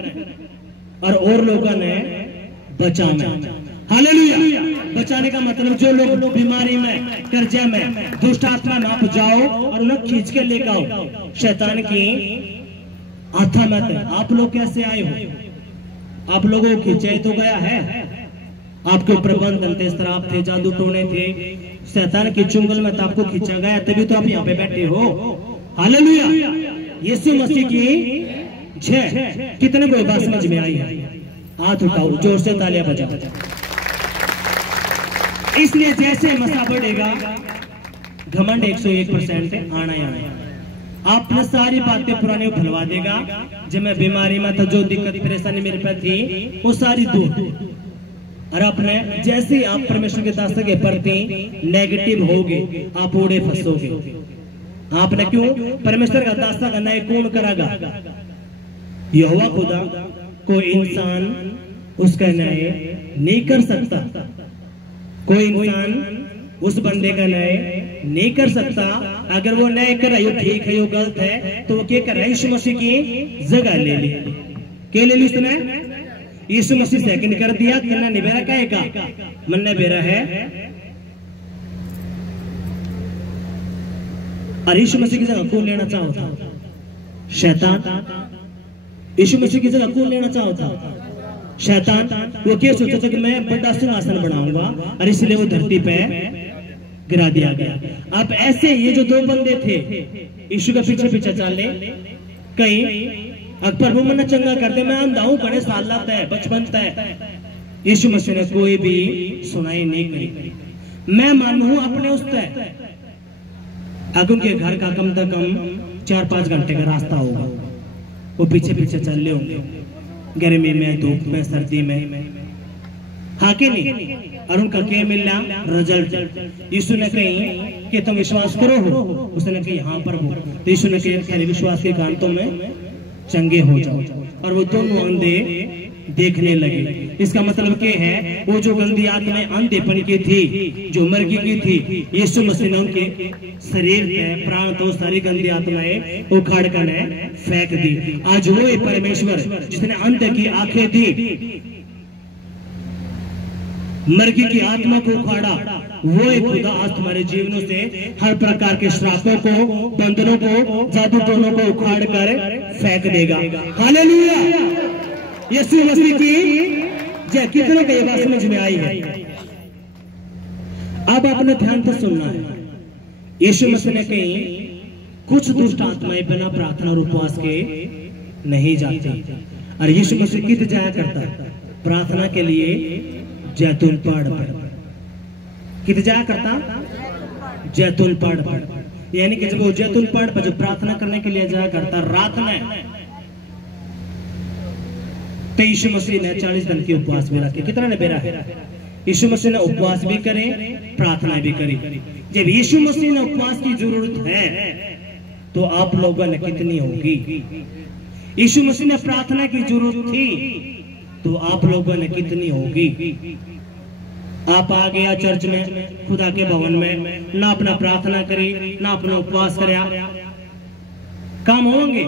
और लोगों ने बचाना। हालेलुया। बचाने का मतलब जो लोग बीमारी में, कर्जा में, दुष्ट आत्मा में आप जाओ और उन्हें खींच के लेकर आओ शैतान की आत्मा में। आप लोग कैसे आए हो? आप लोगों को खींचा तो गया है। आपके ऊपर बंधन थे, शराब थे, जादू टोने थे, शैतान के चुंगल में तो आपको खींचा गया, तभी तो आप यहाँ पे बैठे हो। हालेलुया। यीशु मसीह की जय। कितने को बात समझ में आई है? हाथ उठाओ, जोर से तालियां बजाओ। इसलिए जैसे मसा बढ़ेगा, घमंड 101% आना ही आना। आपने सारी बातें पुरानी भुलवा देगा। जब मैं बीमारी में था, जो दिक्कत परेशानी मेरे पे थी, वो सारी दूर। और आपने जैसे आप परमेश्वर के दास के प्रति नेगेटिव होगे, आप ओढ़े फंसोगे। आपने क्यों? परमेश्वर का दासा का न्याय कौन करागा? यहोवा खुदा। कोई इंसान उसका न्याय नहीं कर सकता। कोई इंसान उस बंदे का न्याय नहीं कर सकता। अगर वो न्याय कर रहा है, ठीक है, वो गलत है, तो वो क्या कर रहा है? यीशु मसीह की जगह ले ली। क्या ले ली उसने? यीशु मसीह सेकंड कर दिया। किन्ना निबेरा कहेगा? मन ने बेरा है। और यीशु मसीह की जगह कौन लेना चाहो था? शैतान। यीशु मसीह की जगह कौन लेना चाहो था? शैतान। वो क्या सोचा था कि मैं बड़ा सिंहासन बनाऊंगा, और इसलिए वो धरती पे गिरा दिया गया। अब ऐसे ये जो दो बंदे थे, यीशु के पीछे पीछे चले। कहीं अकबर वो मना चंगा करते, मैं अंधा हूं, बड़े साल लाता है, बचपन है। यीशु मसीह ने कोई भी सुनाई नहीं करी। मैं मानू अपने उस तय। अगर उनके घर का कम से कम 4-5 घंटे का रास्ता होगा, वो पीछे पीछे चल रहे होंगे, गर्मी में, धूप में, सर्दी में। हाँ के नहीं? और उनका क्या मिलना? रिजल्ट। यीशु ने कही कि तुम विश्वास करो हो? उसने कही हाँ प्रभु। तो यीशु ने कहा विश्वास के कारण तुम चंगे हो जाओ। और वो दोनों अंधे देखने लगे। इसका मतलब क्या है? वो जो गंदी आत्माएं अंधेपन की थी, जो मरगी की थी, यीशु मसीह ने उनके शरीर पे प्राण तो सारी गंदी आत्माएं उखाड़ कर फेंक दी। आज वो परमेश्वर जिसने अंधे की आंखें दी, मरगी की आत्मा को उखाड़ा, वो एक खुदा आज तुम्हारे जीवनों से हर प्रकार के श्रापों को, बंधनों को, जादू टोनों को उखाड़ कर फेंक देगा। हालेलुया। यीशु मसीह की जय। कितनों को ये बात समझ में आई है? अब आपने ध्यान से सुनना है। यीशु मसीह ने कही कुछ दुष्ट आत्माएं बिना प्रार्थना और उपवास के नहीं जाती। और यीशु मसीह कित जाया करता प्रार्थना के लिए? जैतून पहाड़ पर। कित जाया करता? जैतून पहाड़ पर। यानी कि जब वो जैतून पहाड़ पर जो प्रार्थना करने के लिए जाया करता रात में, तो यीशु मसीह ने 40 दिन की उपवास भी रखे। कितना ने बेरा है? यीशु मसीह ने उपवास भी करे, प्रार्थना भी करी। जब यीशु मसीह ने उपवास की जरूरत है, तो आप लोगों ने कितनी होगी? यीशु मसीह ने प्रार्थना की जरूरत थी, तो आप लोगों ने कितनी होगी? आप आ गया चर्च में, खुदा के भवन में, ना अपना प्रार्थना करी, ना अपना उपवास करया, काम होंगे?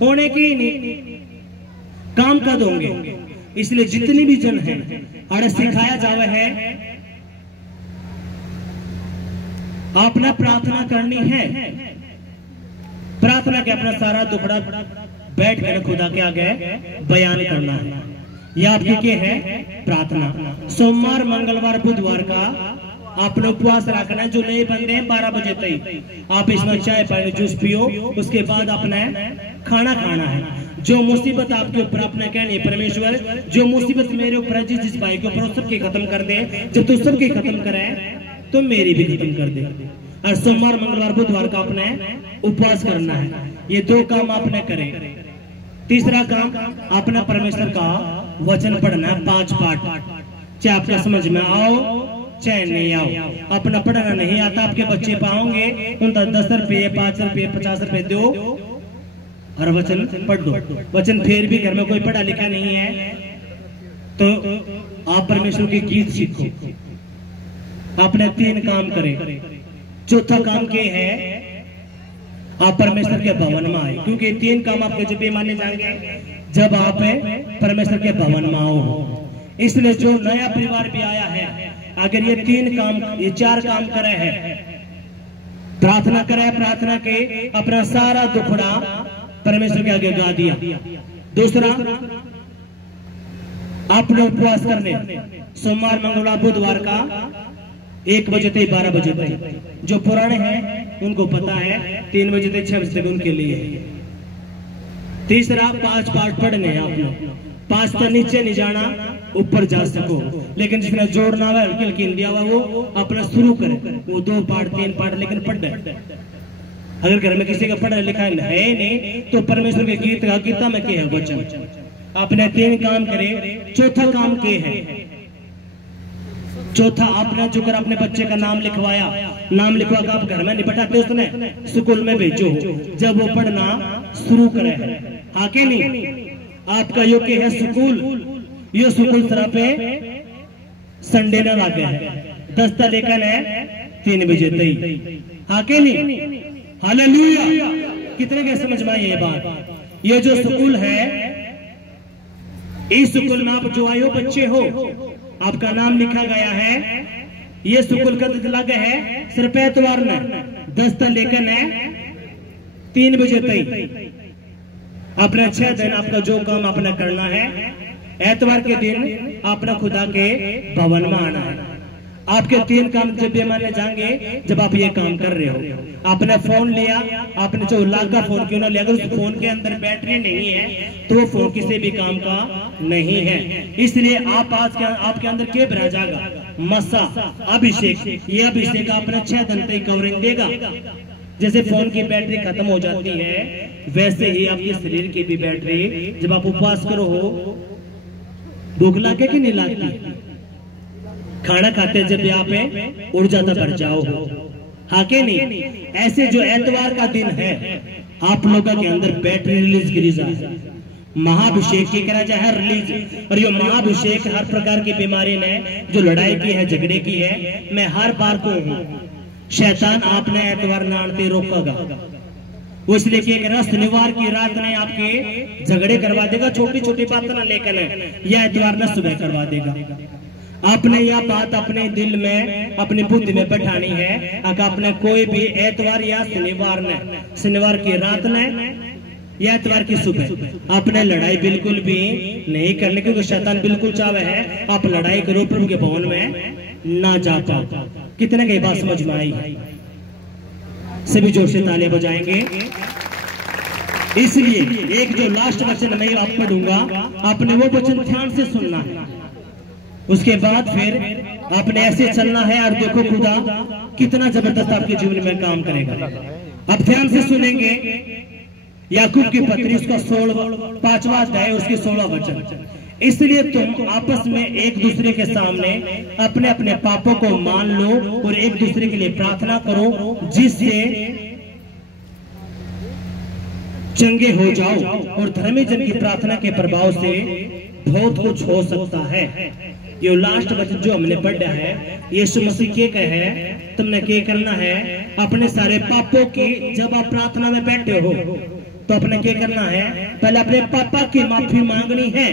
होने के ही नहीं। काम कद होंगे? इसलिए जितनी भी जन है, अरे सिखाया जावे है, आपने प्रार्थना करनी है। प्रार्थना के अपना सारा दुखड़ा बैठ कर खुदा के आगे बयान करना है। यह आपकी क्या है? प्रार्थना। सोमवार, मंगलवार, बुधवार का आपने उपवास रखना है। जो नए बंदे हैं 12 बजे तक आप इसमें चाय पानी जूस पियो, उसके बाद आपने खाना खाना है। जो मुसीबत आपके ऊपर आपने कहनी, परमेश्वर जो मुसीबत मेरे ऊपर है, जिस भाई के ऊपर सबके खत्म कर दे। जब तू सबके खत्म करे तो मेरी भी खत्म कर दे। और सोमवार, मंगलवार, बुधवार का आपने उपवास करना है। ये 2 काम आपने करे। तीसरा काम अपना परमेश्वर का वचन पढ़ना है, 5 पाठ। चाहे आपका समझ में आओ चाहे नहीं आओ, अपना पढ़ना नहीं आता, आपके बच्चे पाओगे उनका 10 रुपये, 5 रुपये, 50 रुपये दो और वचन पढ़ दो। वचन फिर भी घर में कोई पढ़ा लिखा नहीं है, तो आप परमेश्वर के गीत सीखो। आपने 3 काम करे। चौथा काम क्या है? आप परमेश्वर के भवन में आए, क्योंकि 3 काम आपके जब माने जाएंगे। जब आप परमेश्वर के भवन में आओ। इसलिए जो नया परिवार भी आया है, अगर ये 4 काम करे है, प्रार्थना करे, प्रार्थना के अपना सारा दुखड़ा परमेश्वर के आगे गा दिया। दूसरा, आपने उपवास करने सोमवार, मंगलवार, बुधवार का 1 बजे से 12 बजे तक। जो पुराने हैं उनको पता है 3 बजे से 6 बजे तक उनके लिए। तीसरा, 5 पाठ पढ़ने हैं आप लोग। 5 तो नीचे नहीं जाना, ऊपर जा सको, लेकिन जिसने जोड़ना हुआ हल्की हल्की दिया हुआ वो अपना शुरू करे। वो 2 पाठ 3 पाठ लेकिन पढ़ रहे। अगर घर में किसी का पढ़ा लिखा है नहीं तो परमेश्वर के गीत का गीता में के है वचन। आपने 3 काम करे। चौथा काम के है, चौथा आपने जो कर अपने बच्चे का नाम लिखवाया, नाम लिखवा कर आप घर में नहीं बैठाते, उसने स्कूल में भेजो। जब वो पढ़ना शुरू करे, हाँ के नहीं, आपका यो के है स्कूल। ये स्कूल तरह पे संडे न लागे है, 10 ता लेकर है 3 बजे तक, हाँ के नहीं। हालेलुया। कितने के समझ में आई ये बात? ये जो स्कूल है, इस स्कूल में आप जो आयो बच्चे हो, आपका नाम लिखा गया है। ये स्कूल का लगे है सिर्फ एतवार में 10 ता लेकर है 3 बजे तक। अपने 6 दिन आपका जो काम अपना करना है, एतवार के दिन अपना खुदा के भवन में आना है। आपके 3 काम जब भी माने जाएंगे जब आप ये काम कर रहे हो। आपने फोन लिया, आपने जो लाख का फोन क्यों ना लिया, अगर उस फोन के अंदर बैटरी नहीं है तो वो फोन किसी भी काम का नहीं है। इसलिए आप आज के आपके अंदर क्या भरा जाएगा? मसा, अभिषेक। ये अभिषेक आपने 6 दिन तक कवरिंग देगा। जैसे फोन की बैटरी खत्म हो जाती है, वैसे ही आपके शरीर की भी बैटरी, जब आप उपवास करो हो, भूख लागे कि नहीं लगती? खाना खाते जब आप ऊर्जा तक भर जाओ, हाँ के नहीं? ऐसे जो एतवार का दिन है, आप लोगों के अंदर बैटरी रिलीज करी जाए, महाभिषेक की करा जाए रिलीज। और ये महाभिषेक हर प्रकार की बीमारी ने जो लड़ाई की है, झगड़े की है, मैं हर बार को हूँ, शैतान आपने एतवार नानते रोकेगा। वो इसलिए कि शनिवार की रात ने आपके झगड़े करवा देगा, छोटी छोटी बातें ना लेकर, या एतवार ने सुबह करवा देगा। आपने यह बात अपने दिल में, अपनी बुद्धि में बैठानी है। अगर आपने कोई भी एतवार या शनिवार की रात ने या एतवार की सुबह आपने लड़ाई बिल्कुल भी नहीं करने, क्योंकि शैतान बिल्कुल चाहे है आप लड़ाई करो, प्रभु के भवन में ना जा पाओ। कितने की बात समझ में आई? सभी जोर से तालियां बजाएंगे। इसलिए एक जो लास्ट वचन मैं आप पढ़ूंगा, आपने वो वचन ध्यान से सुनना है। उसके बाद फिर आपने ऐसे चलना है, और देखो खुदा कितना जबरदस्त आपके जीवन में काम करेगा। अब ध्यान से सुनेंगे याकूब की पत्री, उसका 5वां अध्याय, उसके 16 वचन। इसलिए तुम आपस में एक दूसरे के सामने अपने अपने पापों को मान लो और एक दूसरे के लिए प्रार्थना करो, जिससे चंगे हो जाओ। और धर्मी जन की प्रार्थना के प्रभाव से बहुत कुछ हो सकता है। ये लास्ट वचन जो हमने पढ़ा है, यीशु मसीह के कहे तुमने क्या करना है? अपने सारे पापों की, जब आप प्रार्थना में बैठे हो तो अपने क्या करना है? पहले अपने पापा की माफी मांगनी है।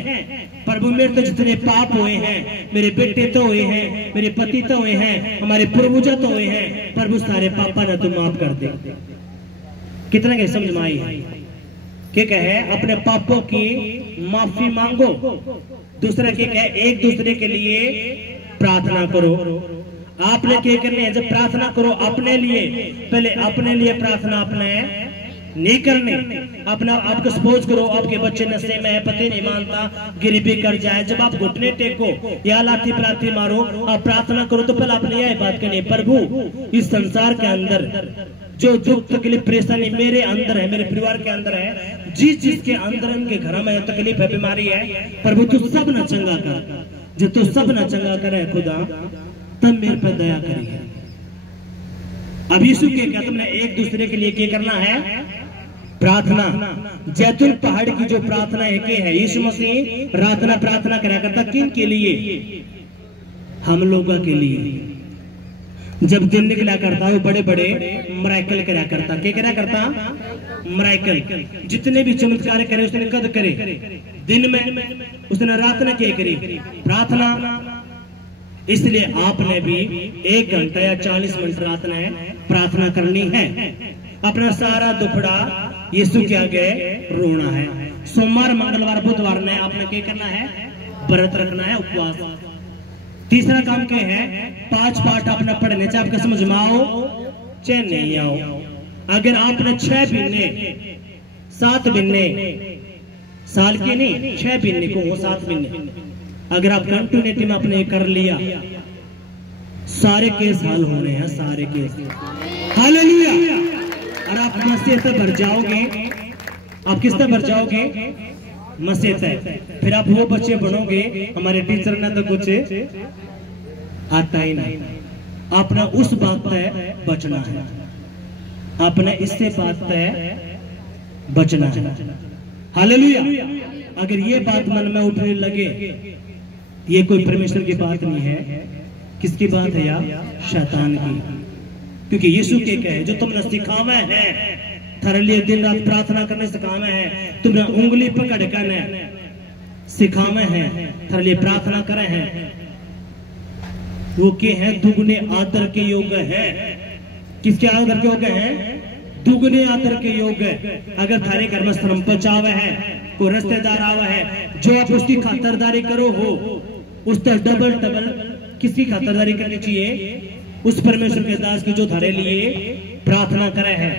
प्रभु मेरे तो जितने पाप हुए हैं, मेरे बेटे तो हुए हैं, मेरे पति तो हुए हैं, हमारे पूर्वज तो हुए हैं, प्रभु सारे पापा ने तुम माफ कर दे। कितना के समझ में आई है? क्या कहे? अपने पापों की माफी मांगो। दूसरा क्या कहे? एक दूसरे के लिए प्रार्थना करो। आपने क्या करनी है? जब प्रार्थना करो अपने लिए, पहले अपने लिए प्रार्थना अपने नहीं करने। अपना आपको सपोज करो आपके बच्चे नशे में है, पति नहीं मानता, गिरबी कर जाए, जब आप घुटने टेको या लाठी प्रार्थी मारो, आप प्रार्थना करो तो पहले आपने यह बात करनी, प्रभु इस संसार के अंदर जो दुख तकलीफ परेशानी मेरे अंदर है, मेरे परिवार के अंदर है, जिस जिसके अंदर उनके घर में तकलीफ है, बीमारी है, प्रभु तू सब न चंगा कर। जब तू सब न चंगा करे खुदा, तब मेरे पर दया करिए। अब यीशु के क्या तुमने एक दूसरे के लिए क्या करना है? प्रार्थना। जैतून पहाड़ की जो प्रार्थना है कि है, यीशु मसीह प्रार्थना करा करता किन के लिए? हम लोगों के लिए। जब दिन निकला करता वो बड़े बड़े मिरेकल करा करता। क्या करा करता? मिरेकल। जितने भी चमत्कार करे उसने कद करे, दिन में उसने रात न क्या करी? प्रार्थना। इसलिए आपने भी 1 घंटा या 40 मिनट रात में प्रार्थना करनी है। अपना सारा दुखड़ा यीशु के आगे रोना है। सोमवार, मंगलवार, बुधवार ने आपने क्या करना है? व्रत रखना है, उपवास। तीसरा काम क्या है? 5 पाठ अपना पढ़ने, चाहे आपका समझ में आओ चाहे नहीं आओ। अगर आपने 6 महीने 7 महीने साल के नहीं 6 महीने को 7 महीने अगर आप कंटिन्यूटी में आपने कर लिया, सारे केस हल हो रहे हैं, सारे केस। हालेलुया। और आप मसीह से भर जाओगे। आप किस तरह भर जाओगे? मसीह से। फिर आप वो बच्चे बनोगे, हमारे टीचर ने तो कुछ आता ही नहीं। आपने उस बात से बचना है, आपने इससे बात से बचना है। हालेलुया। अगर ये बात मन में उठने लगे, ये कोई परमेश्वर की बात नहीं है। किसकी बात है यार? शैतान की। क्योंकि यीशु के कहे जो तुमने सिखावे है, थारे लिए दिन रात प्रार्थना करने सिखावे है, तुमने उंगली पकड़ कर सिखावे है, थारे लिए प्रार्थना करे हैं, वो के है? दुगने आदर के योग्य है। किसके आदर के योग्य है? दुगने आदर के योग्य। अगर थारे घर में श्रम पचावे है, कोई रिश्तेदार आवा है, जो आप उसकी खातरदारी करो हो, उस पर डबल किसकी खातरदारी करनी चाहिए? उस परमेश्वर के दास की जो थारे लिए प्रार्थना करे है।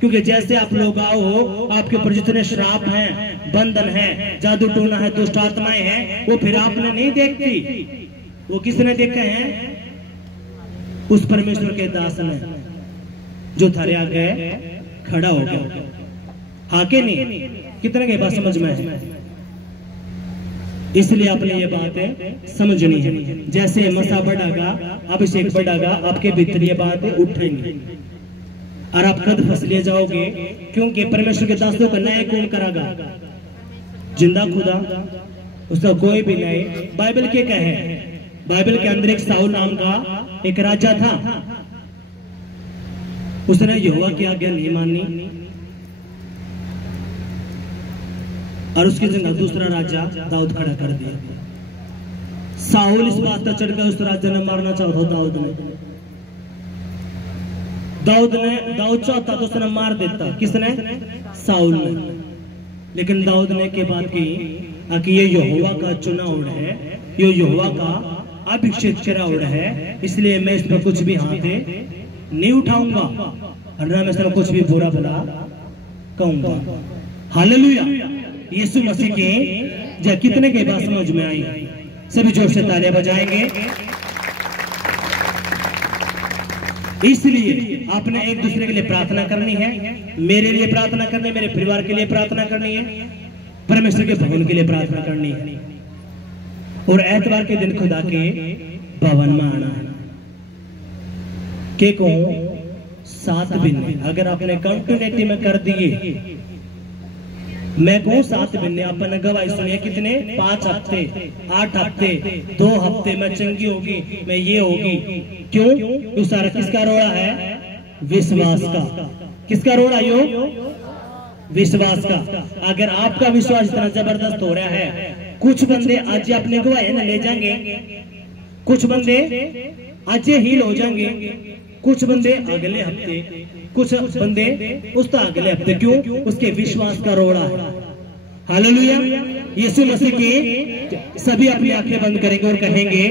क्योंकि जैसे आप लोग आओ हो, आपके ऊपर जितने श्राप हैं, बंधन है, जादू टोना है, दुष्ट आत्माएं हैं, वो फिर आपने नहीं देखती, वो किसने देखे हैं? उस परमेश्वर के दास ने जो थारे आगे खड़ा हो गया। हाँ के नहीं? कितने के बात समझ में है? इसलिए आपने ये बात समझनी है। जैसे मसा बढ़ागा, अभिषेक बढ़ागा, आपके भीतर ये बात उठेंगी और आप कद फसले जाओगे। क्योंकि परमेश्वर के दासों का न्याय कौन करागा? जिंदा खुदा, उसका कोई भी नहीं। बाइबल के कहे, बाइबल के अंदर एक साउल नाम का एक राजा था। उसने यहोवा की आज्ञा नहीं मानी और उसकी जगह दूसरा राजा दाऊद खड़ा कर दिया। साउल इस बात का चढ़कर उस राजा ने मारना चाहता। दाऊद चाहता तो उसने मार देता। किसने? साउल ने। लेकिन दाऊद ने के बात की कि ये यहोवा का चुना उड़ है, ये यहोवा का अभिषेक करा उड़ है, इसलिए मैं इस पर कुछ भी हाथ नहीं उठाऊंगा और ना मैं इस पर कुछ भी बुरा भला कहूंगा। हालेलुया। यीशु मसीह के कितने के बात समझ में आई? सभी जोर से तालियां बजाएंगे। इसलिए आपने एक दूसरे के लिए प्रार्थना करनी है। मेरे लिए प्रार्थना करनी है, मेरे परिवार के लिए प्रार्थना करनी है, परमेश्वर के भवन के लिए प्रार्थना करनी है। और एतवार के दिन खुदा के भवन में आना है। के को 7 दिन अगर आपने कंटिन्यूटी में कर दिए, मैं कहूँ 7 महीने आपने गवाही सुनिए कितने? 5 हफ्ते, 8 हफ्ते, 2 हफ्ते में चंगी होगी, मैं ये होगी। क्यों? तो सारा किसका रोड़ा है? विश्वास का। किसका रोड़ा? यो विश्वास का। अगर आपका विश्वास इतना जबरदस्त हो रहा है, कुछ बंदे आज अपने गवाही न ले जाएंगे, कुछ बंदे आज हील हो जाएंगे, कुछ बंदे अगले हफ्ते, कुछ बंदे उस अगले हफ्ते। क्यों? उसके विश्वास का रोड़ा है। हालेलुया। यीशु मसीह की सभी अपनी आंखें बंद करेंगे और कहेंगे,